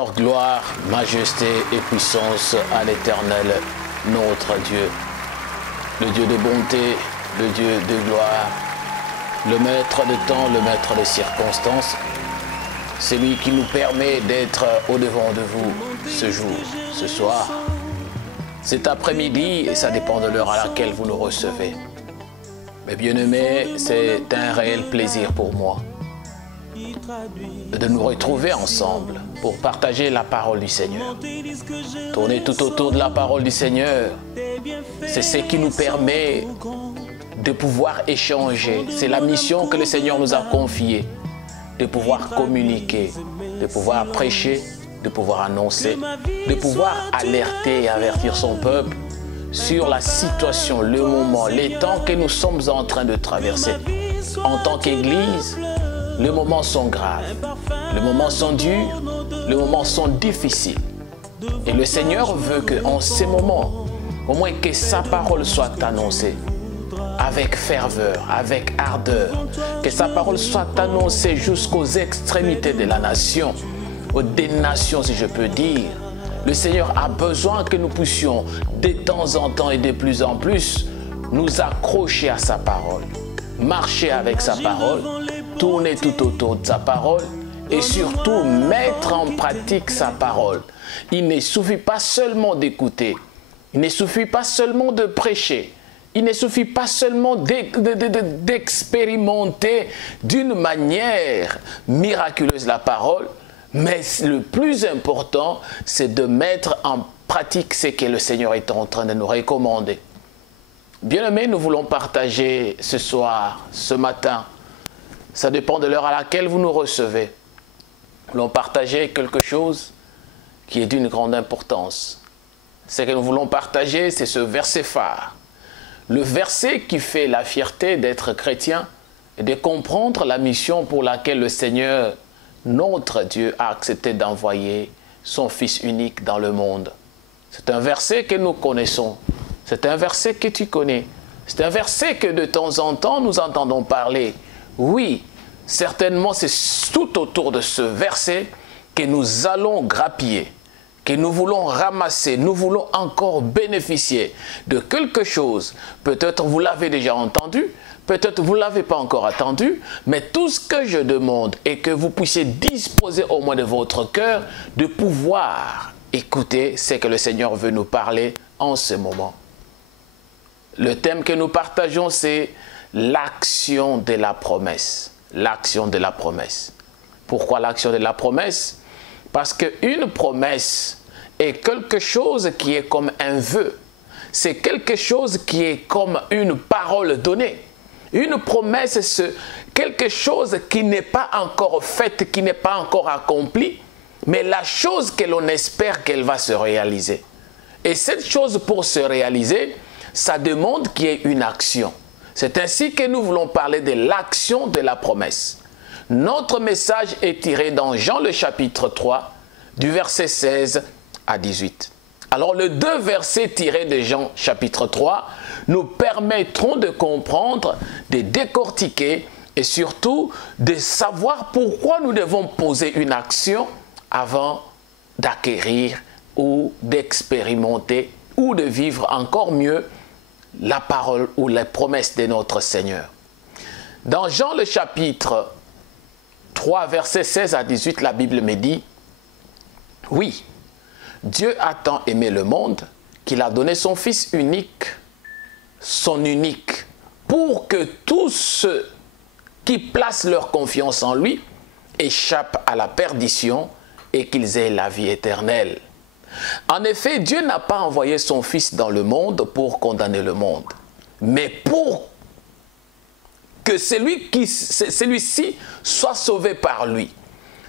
Honneur, gloire, majesté et puissance à l'Éternel, notre Dieu. Le Dieu de bonté, le Dieu de gloire, le maître de temps, le maître des circonstances. C'est lui qui nous permet d'être au-devant de vous ce jour, ce soir, cet après-midi, et ça dépend de l'heure à laquelle vous nous recevez. Mais bien-aimés, c'est un réel plaisir pour moi de nous retrouver ensemble pour partager la parole du Seigneur. Tourner tout autour de la parole du Seigneur, c'est ce qui nous permet de pouvoir échanger. C'est la mission que le Seigneur nous a confiée, de pouvoir communiquer, de pouvoir prêcher, de pouvoir annoncer, de pouvoir alerter et avertir son peuple sur la situation, le moment, les temps que nous sommes en train de traverser. En tant qu'Église, les moments sont graves, les moments sont durs, les moments sont difficiles. Et le Seigneur veut qu'en ces moments, au moins que sa parole soit annoncée avec ferveur, avec ardeur, que sa parole soit annoncée jusqu'aux extrémités de la nation, des nations si je peux dire. Le Seigneur a besoin que nous puissions de temps en temps et de plus en plus nous accrocher à sa parole, marcher avec sa parole, tourner tout autour de sa parole et surtout mettre en pratique sa parole. Il ne suffit pas seulement d'écouter, il ne suffit pas seulement de prêcher, il ne suffit pas seulement d'expérimenter d'une manière miraculeuse la parole, mais le plus important, c'est de mettre en pratique ce que le Seigneur est en train de nous recommander. Bien-aimés, nous voulons partager ce soir, ce matin, ça dépend de l'heure à laquelle vous nous recevez. Nous voulons partager quelque chose qui est d'une grande importance. Ce que nous voulons partager, c'est ce verset phare. Le verset qui fait la fierté d'être chrétien et de comprendre la mission pour laquelle le Seigneur, notre Dieu, a accepté d'envoyer son Fils unique dans le monde. C'est un verset que nous connaissons. C'est un verset que tu connais. C'est un verset que de temps en temps nous entendons parler. Oui, certainement c'est tout autour de ce verset que nous allons grappiller, que nous voulons ramasser, nous voulons encore bénéficier de quelque chose. Peut-être vous l'avez déjà entendu, peut-être vous ne l'avez pas encore entendu, mais tout ce que je demande est que vous puissiez disposer au moins de votre cœur de pouvoir écouter ce que le Seigneur veut nous parler en ce moment. Le thème que nous partageons, c'est l'action de la promesse. L'action de la promesse. Pourquoi l'action de la promesse? Parce qu'une promesse est quelque chose qui est comme un vœu. C'est quelque chose qui est comme une parole donnée. Une promesse, c'est quelque chose qui n'est pas encore faite, qui n'est pas encore accomplie, mais la chose que l'on espère qu'elle va se réaliser. Et cette chose pour se réaliser, ça demande qu'il y ait une action. C'est ainsi que nous voulons parler de l'action de la promesse. Notre message est tiré dans Jean le chapitre 3, du verset 16 à 18. Alors les deux versets tirés de Jean chapitre 3 nous permettront de comprendre, de décortiquer et surtout de savoir pourquoi nous devons poser une action avant d'acquérir ou d'expérimenter ou de vivre encore mieux la parole ou les promesses de notre Seigneur. Dans Jean le chapitre 3, versets 16 à 18, la Bible me dit, « Oui, Dieu a tant aimé le monde qu'il a donné son Fils unique, son unique, pour que tous ceux qui placent leur confiance en lui échappent à la perdition et qu'ils aient la vie éternelle. » En effet, Dieu n'a pas envoyé son Fils dans le monde pour condamner le monde, mais pour que celui-ci soit sauvé par lui.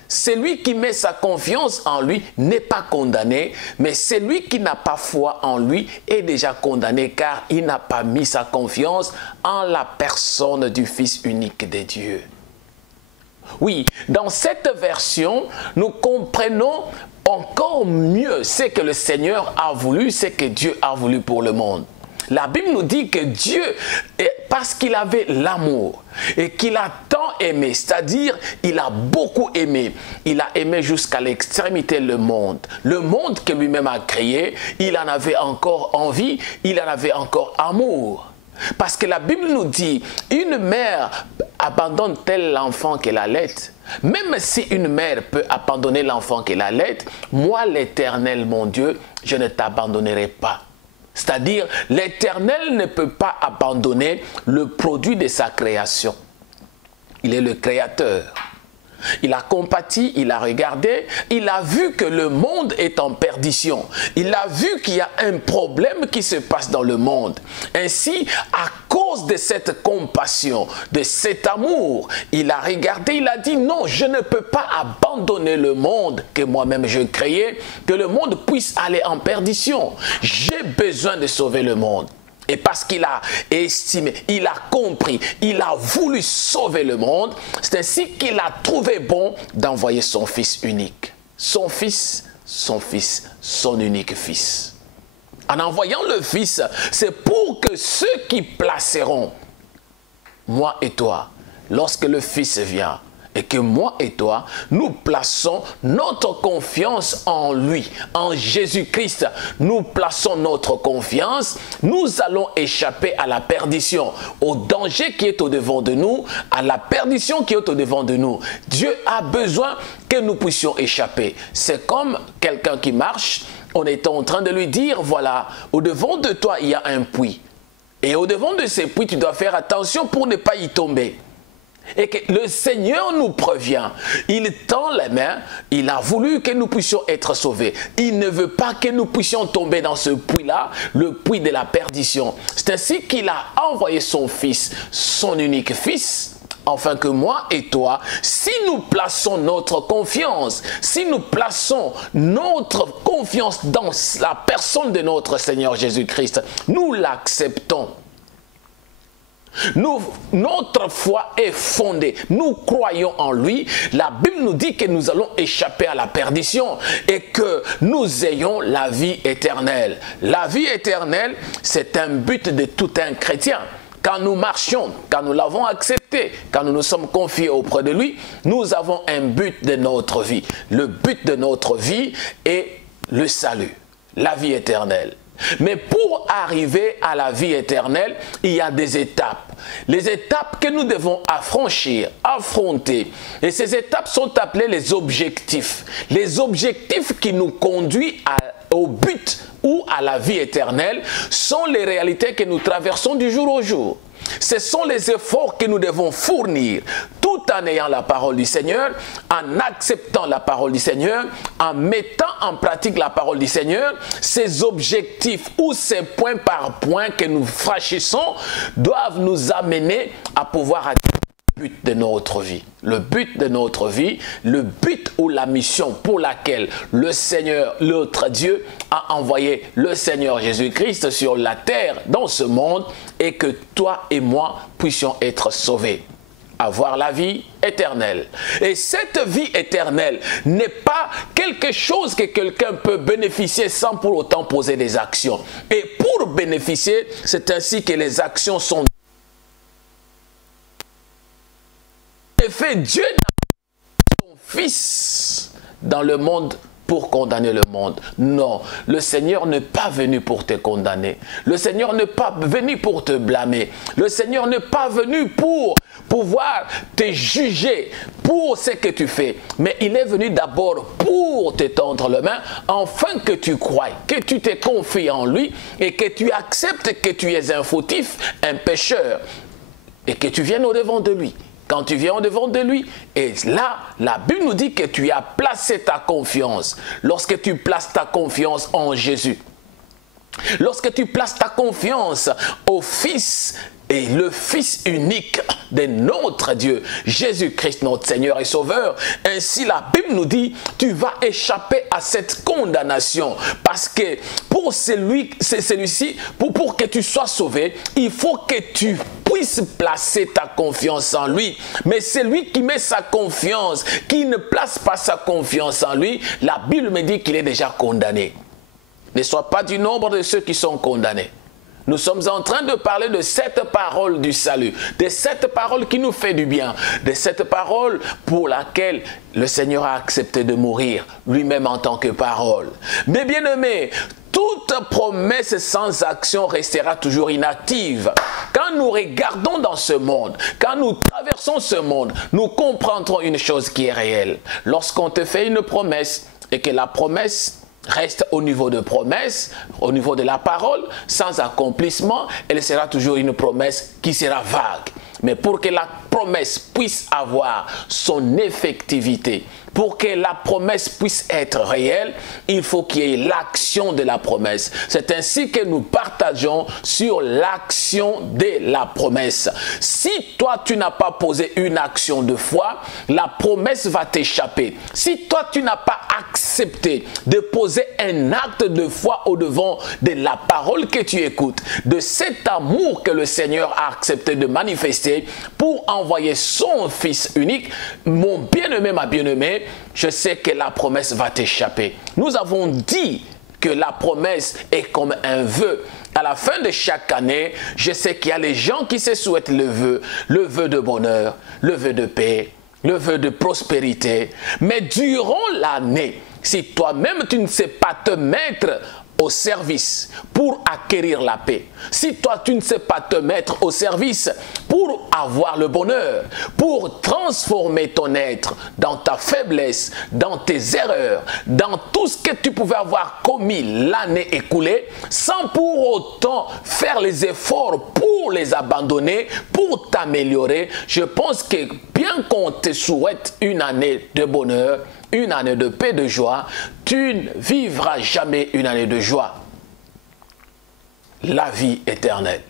Celui qui met sa confiance en lui n'est pas condamné, mais celui qui n'a pas foi en lui est déjà condamné car il n'a pas mis sa confiance en la personne du Fils unique de Dieu. Oui, dans cette version, nous comprenons encore mieux ce que le Seigneur a voulu, ce que Dieu a voulu pour le monde. La Bible nous dit que Dieu parce qu'il avait l'amour et qu'il a tant aimé, c'est-à-dire il a beaucoup aimé, il a aimé jusqu'à l'extrémité le monde que lui-même a créé, il en avait encore envie, il en avait encore amour. Parce que la Bible nous dit, une mère abandonne-t-elle l'enfant qu'elle allait? Même si une mère peut abandonner l'enfant qu'elle allait, moi l'Éternel, mon Dieu, je ne t'abandonnerai pas. C'est-à-dire, l'Éternel ne peut pas abandonner le produit de sa création. Il est le Créateur. Il a compati, il a regardé, il a vu que le monde est en perdition. Il a vu qu'il y a un problème qui se passe dans le monde. Ainsi, à cause de cette compassion, de cet amour, il a regardé, il a dit non, je ne peux pas abandonner le monde que moi-même je créais, que le monde puisse aller en perdition. J'ai besoin de sauver le monde. Et parce qu'il a estimé, il a compris, il a voulu sauver le monde, c'est ainsi qu'il a trouvé bon d'envoyer son Fils unique. Son Fils, son unique Fils. En envoyant le Fils, c'est pour que ceux qui placeront, moi et toi, lorsque le Fils vient, et que moi et toi, nous plaçons notre confiance en lui, en Jésus-Christ. Nous plaçons notre confiance, nous allons échapper à la perdition, au danger qui est au-devant de nous, à la perdition qui est au-devant de nous. Dieu a besoin que nous puissions échapper. C'est comme quelqu'un qui marche, on est en train de lui dire, voilà, au-devant de toi, il y a un puits. Et au-devant de ce puits, tu dois faire attention pour ne pas y tomber. Et que le Seigneur nous prévient, il tend les mains, il a voulu que nous puissions être sauvés. Il ne veut pas que nous puissions tomber dans ce puits-là, le puits de la perdition. C'est ainsi qu'il a envoyé son Fils, son unique Fils, afin que moi et toi, si nous plaçons notre confiance, si nous plaçons notre confiance dans la personne de notre Seigneur Jésus-Christ, nous l'acceptons. Notre foi est fondée, nous croyons en lui. La Bible nous dit que nous allons échapper à la perdition et que nous ayons la vie éternelle. La vie éternelle, c'est un but de tout un chrétien. Quand nous marchons, quand nous l'avons accepté, quand nous nous sommes confiés auprès de lui, nous avons un but de notre vie. Le but de notre vie est le salut, la vie éternelle. Mais pour arriver à la vie éternelle, il y a des étapes. Les étapes que nous devons affronter. Et ces étapes sont appelées les objectifs. Les objectifs qui nous conduisent au but ou à la vie éternelle sont les réalités que nous traversons du jour au jour. Ce sont les efforts que nous devons fournir tout en ayant la parole du Seigneur, en acceptant la parole du Seigneur, en mettant en pratique la parole du Seigneur. Ces objectifs ou ces points par point que nous franchissons doivent nous amener à pouvoir atteindre le but de notre vie. Le but de notre vie, le but ou la mission pour laquelle le Seigneur, notre Dieu, a envoyé le Seigneur Jésus-Christ sur la terre, dans ce monde, et que toi et moi puissions être sauvés. Avoir la vie éternelle. Et cette vie éternelle n'est pas quelque chose que quelqu'un peut bénéficier sans pour autant poser des actions. Et pour bénéficier, c'est ainsi que les actions sont. En effet, Dieu n'a pas son Fils dans le monde pour condamner le monde. Non, le Seigneur n'est pas venu pour te condamner. Le Seigneur n'est pas venu pour te blâmer. Le Seigneur n'est pas venu pour pouvoir te juger pour ce que tu fais. Mais il est venu d'abord pour te tendre la main, afin que tu croies, que tu te confies en lui et que tu acceptes que tu es un fautif, un pécheur et que tu viennes au-devant de lui. Quand tu viens au-devant de lui, et là, la Bible nous dit que tu as placé ta confiance. Lorsque tu places ta confiance en Jésus, lorsque tu places ta confiance au Fils, et le Fils unique de notre Dieu, Jésus-Christ, notre Seigneur et Sauveur, ainsi la Bible nous dit, tu vas échapper à cette condamnation. Parce que pour celui-ci, pour que tu sois sauvé, il faut que tu puisses placer ta confiance en lui. Mais celui qui met sa confiance, qui ne place pas sa confiance en lui, la Bible me dit qu'il est déjà condamné. Ne sois pas du nombre de ceux qui sont condamnés. Nous sommes en train de parler de cette parole du salut, de cette parole qui nous fait du bien, de cette parole pour laquelle le Seigneur a accepté de mourir lui-même en tant que parole. Mais bien aimés, toute promesse sans action restera toujours inactive. Quand nous regardons dans ce monde, quand nous traversons ce monde, nous comprendrons une chose qui est réelle. Lorsqu'on te fait une promesse et que la promesse reste au niveau de promesse, au niveau de la parole, sans accomplissement, elle sera toujours une promesse qui sera vague. Mais pour que la promesse puisse avoir son effectivité, pour que la promesse puisse être réelle, il faut qu'il y ait l'action de la promesse. C'est ainsi que nous partageons sur l'action de la promesse. Si toi, tu n'as pas posé une action de foi, la promesse va t'échapper. Si toi, tu n'as pas accepté de poser un acte de foi au-devant de la parole que tu écoutes, de cet amour que le Seigneur a accepté de manifester pour envoyer son Fils unique, mon bien-aimé, ma bien-aimée, je sais que la promesse va t'échapper. Nous avons dit que la promesse est comme un vœu. À la fin de chaque année, je sais qu'il y a les gens qui se souhaitent le vœu de bonheur, le vœu de paix, le vœu de prospérité. Mais durant l'année, si toi-même tu ne sais pas te mettre au service pour acquérir la paix, si toi tu ne sais pas te mettre au service pour avoir le bonheur, pour transformer ton être dans ta faiblesse, dans tes erreurs, dans tout ce que tu pouvais avoir commis l'année écoulée, sans pour autant faire les efforts pour les abandonner, pour t'améliorer, je pense que bien qu'on te souhaite une année de bonheur, une année de paix, de joie, tu ne vivras jamais une année de joie. La vie éternelle.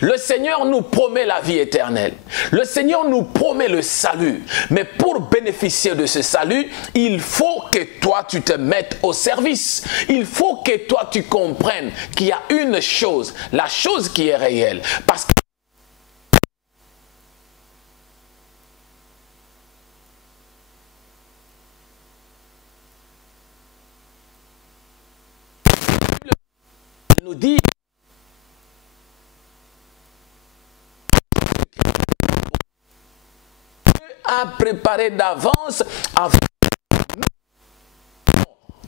Le Seigneur nous promet la vie éternelle. Le Seigneur nous promet le salut. Mais pour bénéficier de ce salut, il faut que toi tu te mettes au service. Il faut que toi tu comprennes qu'il y a une chose, la chose qui est réelle. Parce que nous dit à préparer d'avance avant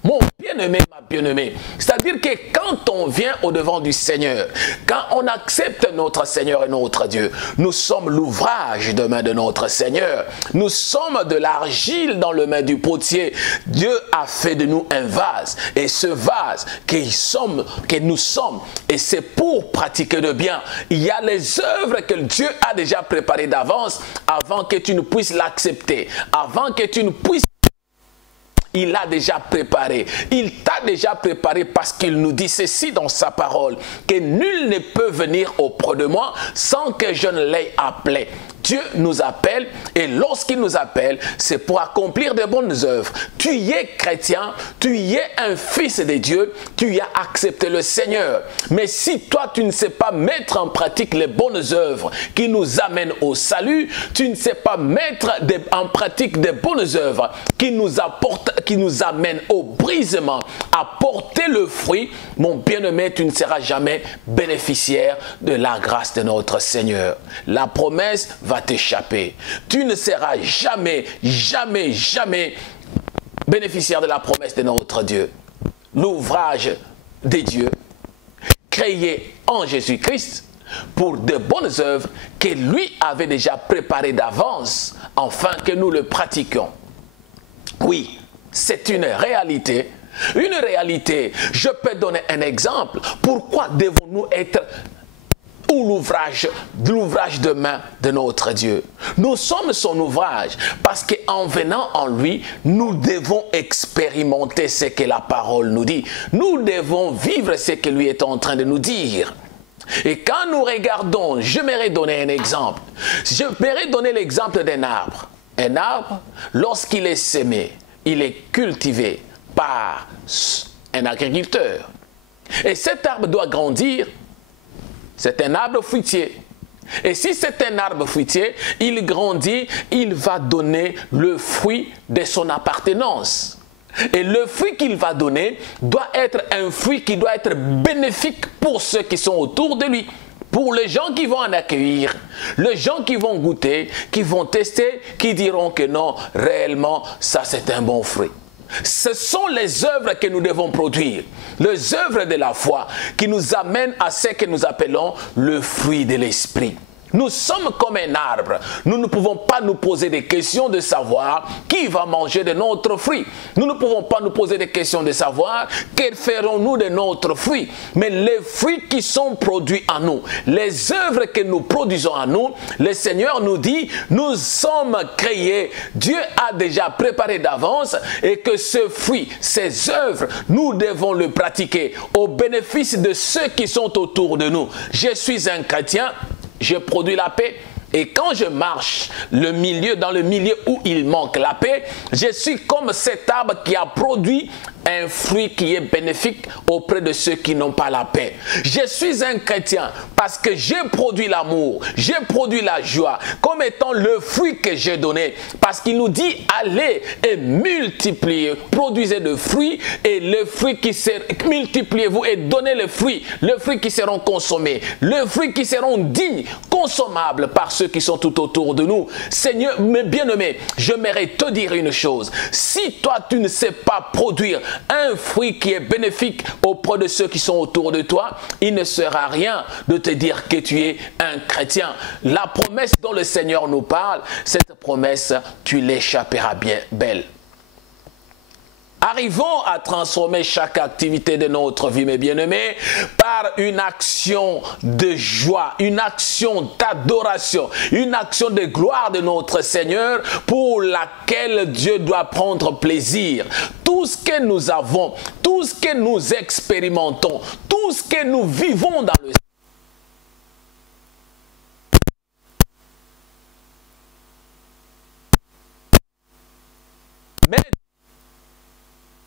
mon bien-aimé, ma bien-aimée. C'est-à-dire que quand on vient au-devant du Seigneur, quand on accepte notre Seigneur et notre Dieu, nous sommes l'ouvrage de main de notre Seigneur. Nous sommes de l'argile dans le main du potier. Dieu a fait de nous un vase. Et ce vase que nous sommes, et c'est pour pratiquer le bien. Il y a les œuvres que Dieu a déjà préparées d'avance avant que tu ne puisses l'accepter, avant que tu ne puisses. Il l'a déjà préparé. Il t'a déjà préparé parce qu'il nous dit ceci dans sa parole, que nul ne peut venir auprès de moi sans que je ne l'aie appelé. Dieu nous appelle et lorsqu'il nous appelle, c'est pour accomplir de bonnes œuvres. Tu y es chrétien, tu y es un fils de Dieu, tu y as accepté le Seigneur. Mais si toi, tu ne sais pas mettre en pratique les bonnes œuvres qui nous amènent au salut, tu ne sais pas mettre en pratique des bonnes œuvres qui nous apportent, qui nous amènent au brisement, à porter le fruit, mon bien-aimé, tu ne seras jamais bénéficiaire de la grâce de notre Seigneur. La promesse va t'échapper. Tu ne seras jamais, jamais, jamais bénéficiaire de la promesse de notre Dieu. L'ouvrage de Dieu, créé en Jésus-Christ pour de bonnes œuvres que lui avait déjà préparées d'avance, afin que nous le pratiquions. Oui, c'est une réalité. Une réalité. Je peux donner un exemple. Pourquoi devons-nous être l'ouvrage de main de notre Dieu? Nous sommes son ouvrage parce qu'en venant en lui, nous devons expérimenter ce que la parole nous dit. Nous devons vivre ce que lui est en train de nous dire. Et quand nous regardons, je m'aimerais donner un exemple. Je m'aimerais donner l'exemple d'un arbre. Un arbre, lorsqu'il est semé, il est cultivé par un agriculteur. Et cet arbre doit grandir. C'est un arbre fruitier. Et si c'est un arbre fruitier, il grandit, il va donner le fruit de son appartenance. Et le fruit qu'il va donner doit être un fruit qui doit être bénéfique pour ceux qui sont autour de lui. Pour les gens qui vont en accueillir, les gens qui vont goûter, qui vont tester, qui diront que non, réellement, ça c'est un bon fruit. Ce sont les œuvres que nous devons produire, les œuvres de la foi qui nous amènent à ce que nous appelons le fruit de l'esprit. Nous sommes comme un arbre. Nous ne pouvons pas nous poser des questions de savoir qui va manger de notre fruit. Nous ne pouvons pas nous poser des questions de savoir que ferons-nous de notre fruit. Mais les fruits qui sont produits en nous, les œuvres que nous produisons en nous, le Seigneur nous dit, nous sommes créés. Dieu a déjà préparé d'avance et que ce fruit, ces œuvres, nous devons le pratiquer au bénéfice de ceux qui sont autour de nous. Je suis un chrétien. Je produis la paix et quand je marche dans le milieu où il manque la paix, je suis comme cet arbre qui a produit un fruit qui est bénéfique auprès de ceux qui n'ont pas la paix. Je suis un chrétien parce que j'ai produit l'amour, j'ai produit la joie comme étant le fruit que j'ai donné. Parce qu'il nous dit allez et multipliez, produisez de fruits et le fruit qui sera, multipliez-vous et donnez le fruit qui seront consommés, le fruit qui seront dignes, consommables par ceux qui sont tout autour de nous. Seigneur, mes bien-aimés, j'aimerais te dire une chose. Si toi tu ne sais pas produire un fruit qui est bénéfique auprès de ceux qui sont autour de toi, il ne sert à rien de te dire que tu es un chrétien. La promesse dont le Seigneur nous parle, cette promesse, tu l'échapperas bien belle. Arrivons à transformer chaque activité de notre vie, mes bien-aimés, par une action de joie, une action d'adoration, une action de gloire de notre Seigneur pour laquelle Dieu doit prendre plaisir. Tout ce que nous avons, tout ce que nous expérimentons, tout ce que nous vivons dans le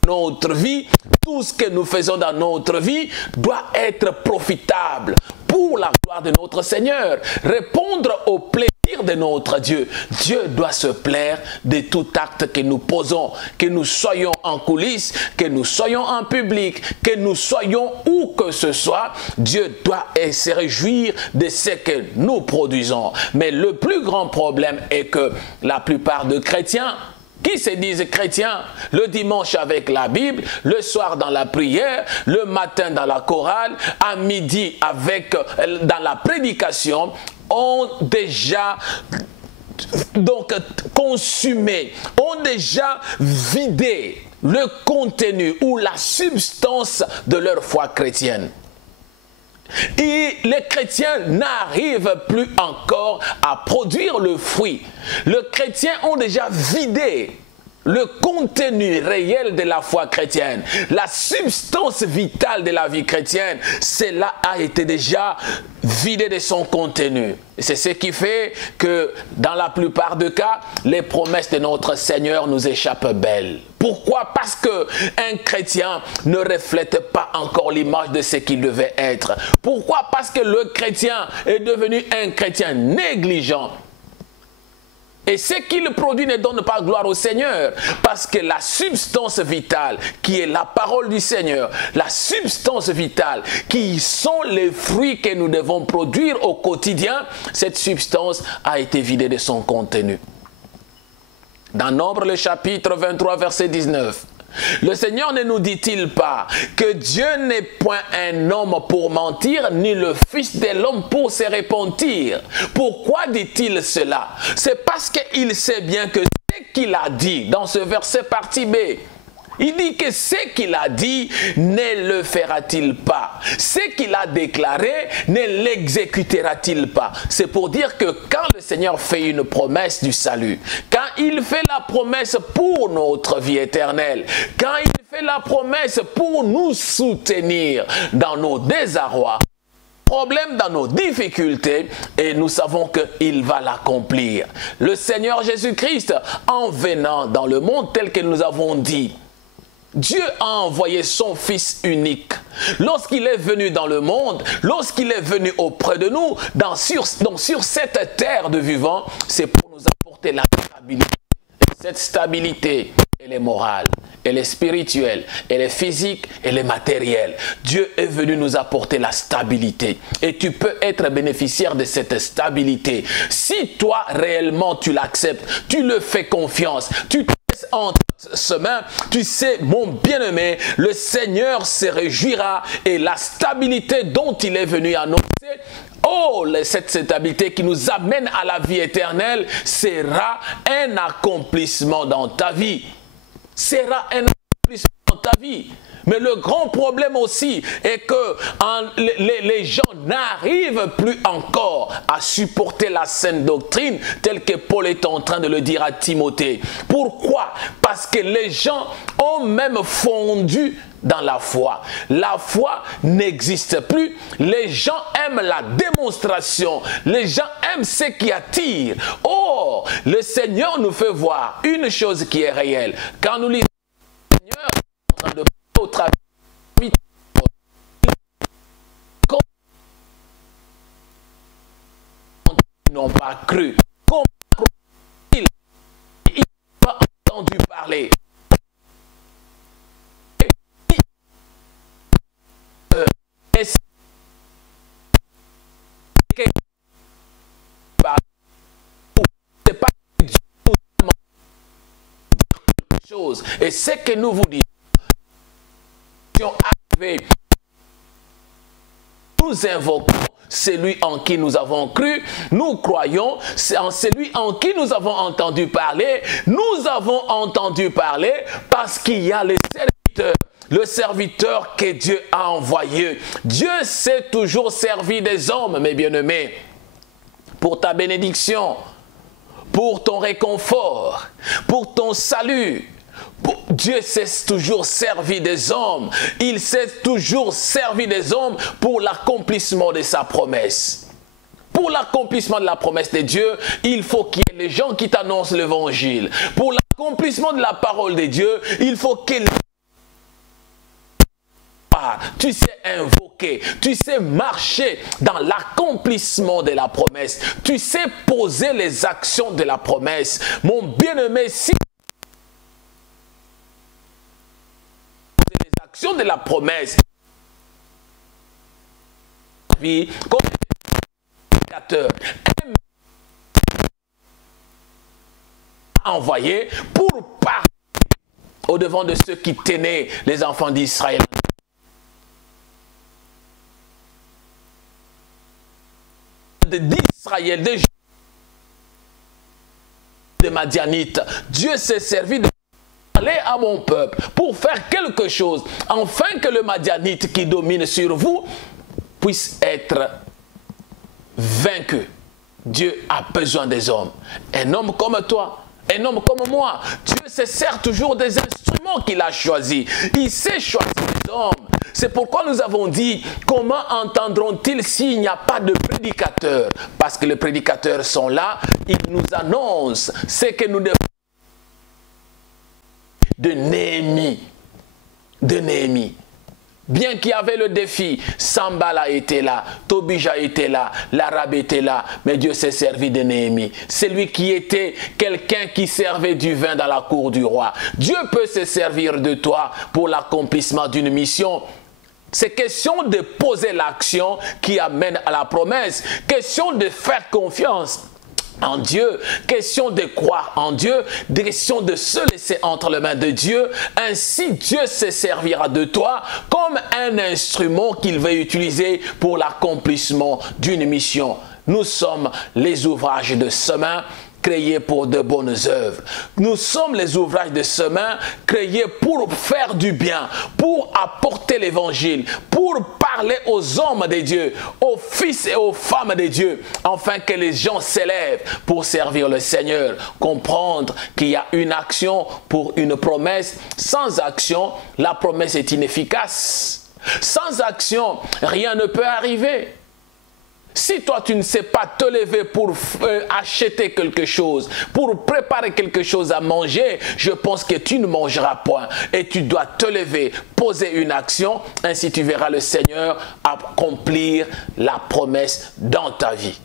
notre vie, tout ce que nous faisons dans notre vie doit être profitable pour la gloire de notre Seigneur, répondre au plaisir de notre Dieu. Dieu doit se plaire de tout acte que nous posons, que nous soyons en coulisses, que nous soyons en public, que nous soyons où que ce soit. Dieu doit se réjouir de ce que nous produisons. Mais le plus grand problème est que la plupart des chrétiens qui se disent chrétiens, le dimanche avec la Bible, le soir dans la prière, le matin dans la chorale, à midi dans la prédication, ont déjà consumé, ont déjà vidé le contenu ou la substance de leur foi chrétienne. Et les chrétiens n'arrivent plus encore à produire le fruit. Les chrétiens ont déjà vidé le contenu réel de la foi chrétienne, la substance vitale de la vie chrétienne. Cela a été déjà vidé de son contenu. C'est ce qui fait que dans la plupart des cas, les promesses de notre Seigneur nous échappent belles. Pourquoi? Parce qu'un chrétien ne reflète pas encore l'image de ce qu'il devait être. Pourquoi? Parce que le chrétien est devenu un chrétien négligent. Et ce qu'il produit ne donne pas gloire au Seigneur. Parce que la substance vitale, qui est la parole du Seigneur, la substance vitale, qui sont les fruits que nous devons produire au quotidien, cette substance a été vidée de son contenu. Dans Nombre, le chapitre 23, verset 19. Le Seigneur ne nous dit-il pas que Dieu n'est point un homme pour mentir, ni le Fils de l'homme pour se repentir? Pourquoi dit-il cela? C'est parce qu'il sait bien que ce qu'il a dit dans ce verset partie B, il dit que ce qu'il a dit, ne le fera-t-il pas? Ce qu'il a déclaré, ne l'exécutera-t-il pas? C'est pour dire que quand le Seigneur fait une promesse du salut, quand il fait la promesse pour notre vie éternelle, quand il fait la promesse pour nous soutenir dans nos désarrois, problème dans nos difficultés, et nous savons qu'il va l'accomplir. Le Seigneur Jésus-Christ, en venant dans le monde tel que nous avons dit, Dieu a envoyé son Fils unique. Lorsqu'il est venu dans le monde, lorsqu'il est venu auprès de nous, sur cette terre de vivants, c'est pour nous apporter la stabilité. Et cette stabilité, elle est morale. elle est spirituelle, elle est physique, elle est matérielle. Dieu est venu nous apporter la stabilité. Et tu peux être bénéficiaire de cette stabilité. Si toi, réellement, tu l'acceptes, tu le fais confiance, tu te laisses entre ses mains, tu sais, mon bien-aimé, le Seigneur se réjouira et la stabilité dont il est venu annoncer, oh, cette stabilité qui nous amène à la vie éternelle sera un accomplissement dans ta vie. Sera un accomplissement dans ta vie. Mais le grand problème aussi est que les gens n'arrivent plus encore à supporter la saine doctrine telle que Paul est en train de le dire à Timothée. Pourquoi? Parce que les gens ont même fondu dans la foi. La foi n'existe plus. Les gens aiment la démonstration. Les gens aiment ce qui attire. Or, le Seigneur nous fait voir une chose qui est réelle. Quand nous lisons le Seigneur est en train de au travers ils n'ont pas cru. Comment ils n'ont pas entendu parler. C'est pas Dieu nous demande quelque chose. Et ce que nous vous disons, nous invoquons celui en qui nous avons cru, nous croyons, c'est en celui en qui nous avons entendu parler. Nous avons entendu parler parce qu'il y a le serviteur que Dieu a envoyé. Dieu s'est toujours servi des hommes, mes bien-aimés, pour ta bénédiction, pour ton réconfort, pour ton salut. Dieu s'est toujours servi des hommes. Il s'est toujours servi des hommes pour l'accomplissement de sa promesse. Pour l'accomplissement de la promesse de Dieu, il faut qu'il y ait les gens qui t'annoncent l'évangile. Pour l'accomplissement de la parole de Dieu, il faut qu'il tu sais invoquer, tu sais marcher dans l'accomplissement de la promesse. Tu sais poser les actions de la promesse. Mon bien-aimé, si les actions de la promesse, vie comme créateur envoyé pour parler au devant de ceux qui tenaient les enfants d'Israël. D'Israël, des Madianites, Dieu s'est servi de parler à mon peuple pour faire quelque chose, afin que le Madianite qui domine sur vous puisse être vaincu. Dieu a besoin des hommes. Un homme comme toi, un homme comme moi, Dieu se sert toujours des instruments qu'il a choisis. Il sait choisir les hommes. C'est pourquoi nous avons dit, comment entendront-ils s'il n'y a pas de prédicateurs? Parce que les prédicateurs sont là, ils nous annoncent ce que nous devons. De Néhémie. Bien qu'il y avait le défi, Sambala était là, Tobija était là, l'Arabe était là, mais Dieu s'est servi de Néhémie. C'est lui qui était quelqu'un qui servait du vin dans la cour du roi. Dieu peut se servir de toi pour l'accomplissement d'une mission. C'est question de poser l'action qui amène à la promesse. Question de faire confiance en Dieu, question de croire en Dieu, question de se laisser entre les mains de Dieu. Ainsi, Dieu se servira de toi comme un instrument qu'il veut utiliser pour l'accomplissement d'une mission. Nous sommes les ouvrages de ses mains, créés pour de bonnes œuvres. Nous sommes les ouvrages de ses mains, créés pour faire du bien, pour apporter l'évangile, pour parler aux hommes de Dieu, aux fils et aux femmes de Dieu, afin que les gens s'élèvent pour servir le Seigneur. Comprendre qu'il y a une action pour une promesse. Sans action, la promesse est inefficace. Sans action, rien ne peut arriver. Si toi, tu ne sais pas te lever pour acheter quelque chose, pour préparer quelque chose à manger, je pense que tu ne mangeras point. Et tu dois te lever, poser une action, ainsi tu verras le Seigneur accomplir la promesse dans ta vie.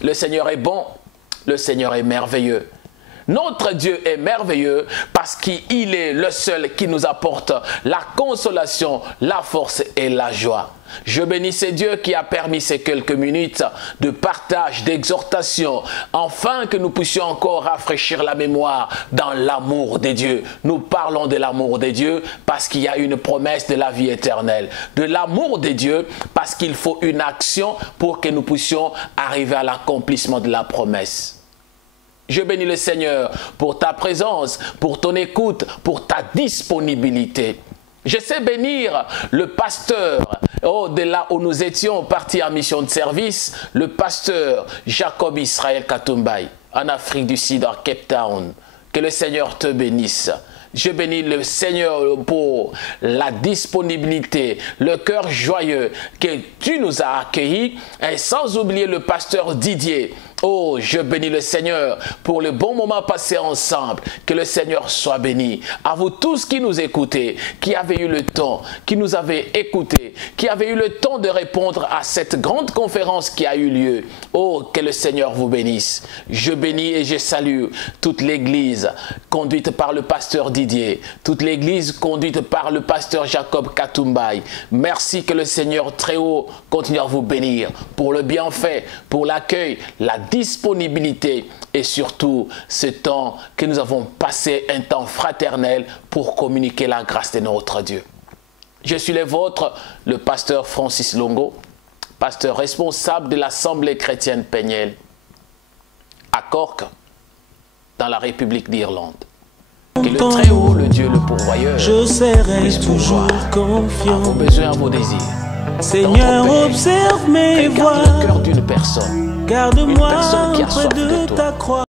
Le Seigneur est bon, le Seigneur est merveilleux. Notre Dieu est merveilleux parce qu'il est le seul qui nous apporte la consolation, la force et la joie. Je bénis ce Dieu qui a permis ces quelques minutes de partage, d'exhortation, afin que nous puissions encore rafraîchir la mémoire dans l'amour de Dieu. Nous parlons de l'amour de Dieu parce qu'il y a une promesse de la vie éternelle. De l'amour de Dieu parce qu'il faut une action pour que nous puissions arriver à l'accomplissement de la promesse. Je bénis le Seigneur pour ta présence, pour ton écoute, pour ta disponibilité. Je sais bénir le pasteur, de là où nous étions partis en mission de service, le pasteur Jacob Israël Katumbaï, en Afrique du Sud, à Cape Town. Que le Seigneur te bénisse. Je bénis le Seigneur pour la disponibilité, le cœur joyeux que tu nous as accueillis, et sans oublier le pasteur Didier. Oh, je bénis le Seigneur pour le bon moment passé ensemble. Que le Seigneur soit béni. À vous tous qui nous écoutez, qui avez eu le temps, qui nous avez écoutés, qui avez eu le temps de répondre à cette grande conférence qui a eu lieu. Oh, que le Seigneur vous bénisse. Je bénis et je salue toute l'église conduite par le pasteur Didier, toute l'église conduite par le pasteur Jacob Katumbaï. Merci, que le Seigneur très haut continue à vous bénir pour le bienfait, pour l'accueil, la disponibilité et surtout ce temps que nous avons passé, un temps fraternel pour communiquer la grâce de notre Dieu. Je suis le vôtre, le pasteur Francis Longo, pasteur responsable de l'Assemblée chrétienne Peniel à Cork, dans la République d'Irlande. Que le très haut, le Dieu, le pourvoyeur, je serai toujours confiant. À vos besoins, à vos désirs. Seigneur, observe mes voies. Regarde le cœur d'une personne. Garde-moi près de ta croix.